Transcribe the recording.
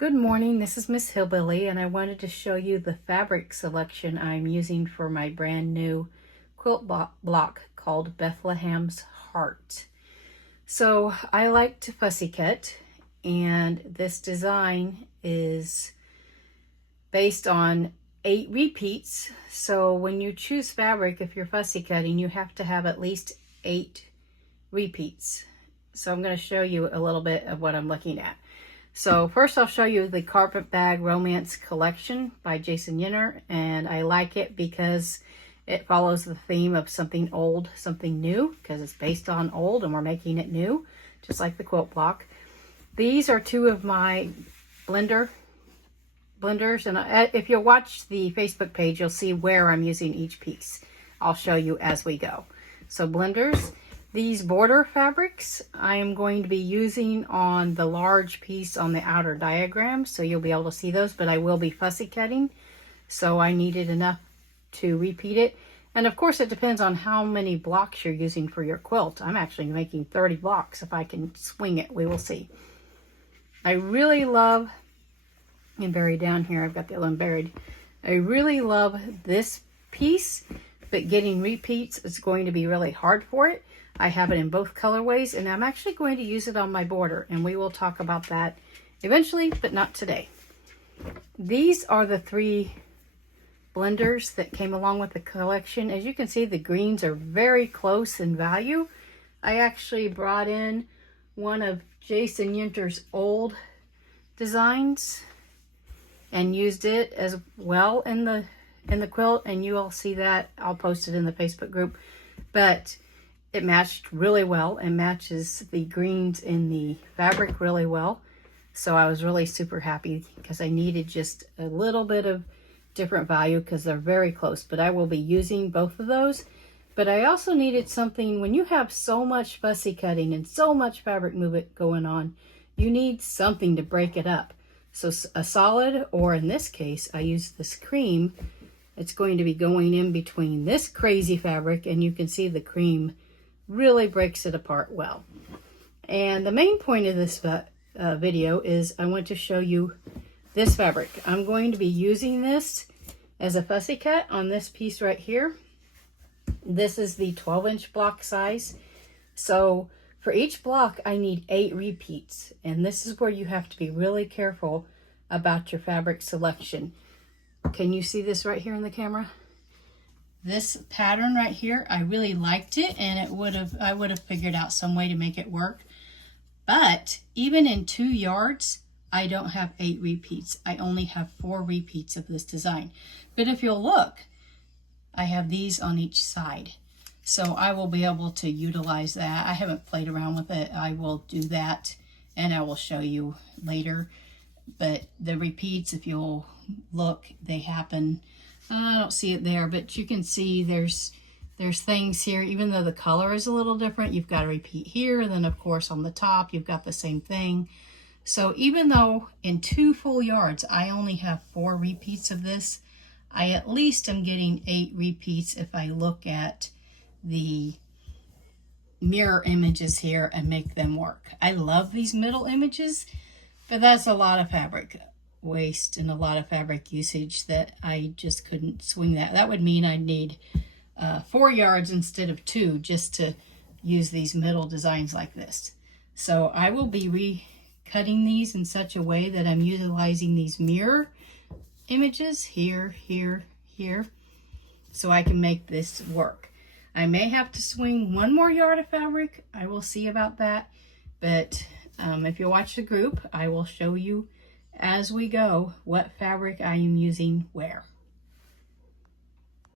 Good morning, this is Miss Hillbilly, and I wanted to show you the fabric selection I'm using for my brand new quilt block called Bethlehem's Heart. So I like to fussy cut, and this design is based on 8 repeats. So when you choose fabric, if you're fussy cutting, you have to have at least 8 repeats. So I'm going to show you a little bit of what I'm looking at. So first I'll show you the Carpet Bag Romance Collection by Yenter, and I like it because it follows the theme of something old, something new, because it's based on old and we're making it new, just like the quilt block. These are 2 of my blenders, and if you'll watch the Facebook page, you'll see where I'm using each piece. I'll show you as we go. So blenders. These border fabrics I am going to be using on the large piece on the outer diagram, so you'll be able to see those, but I will be fussy cutting, so I needed enough to repeat it. And of course it depends on how many blocks you're using for your quilt. I'm actually making 30 blocks if I can swing it. We will see. I really love, and buried down here, I've got the other one buried. I really love this piece, but getting repeats is going to be really hard for it. I have it in both colorways, and I'm actually going to use it on my border, and we will talk about that eventually, but not today. These are the 3 blenders that came along with the collection. As you can see, the greens are very close in value. I actually brought in one of Yenter's old designs and used it as well in the quilt, and you all see that. I'll post it in the Facebook group, but it matched really well and matches the greens in the fabric really well. So I was really super happy because I needed just a little bit of different value because they're very close, but I will be using both of those. But I also needed something, when you have so much fussy cutting and so much fabric movement going on, you need something to break it up. So a solid, or in this case, I use this cream. It's going to be going in between this crazy fabric, and you can see the cream really breaks it apart well. And the main point of this video is I want to show you this fabric. I'm going to be using this as a fussy cut on this piece right here. This is the 12-inch block size. So for each block, I need 8 repeats. And this is where you have to be really careful about your fabric selection. Can you see this right here in the camera? This pattern right here, I really liked it, and I would have figured out some way to make it work. But even in 2 yards, I don't have 8 repeats. I only have 4 repeats of this design. But if you'll look, I have these on each side. So I will be able to utilize that. I haven't played around with it. I will do that, and I will show you later. But the repeats, if you'll look, they happen. I don't see it there, but you can see there's things here. Even though the color is a little different, you've got to repeat here, and then of course on the top you've got the same thing. So even though in 2 full yards I only have 4 repeats of this, I at least am getting 8 repeats if I look at the mirror images here and make them work. I love these middle images, but that's a lot of fabric waste and a lot of fabric usage that I just couldn't swing that. That would mean I'd need 4 yards instead of 2 just to use these middle designs like this. So I will be recutting these in such a way that I'm utilizing these mirror images here, here, here, so I can make this work. I may have to swing 1 more yard of fabric. I will see about that. But if you watch the group, I will show you as we go what fabric I am using where.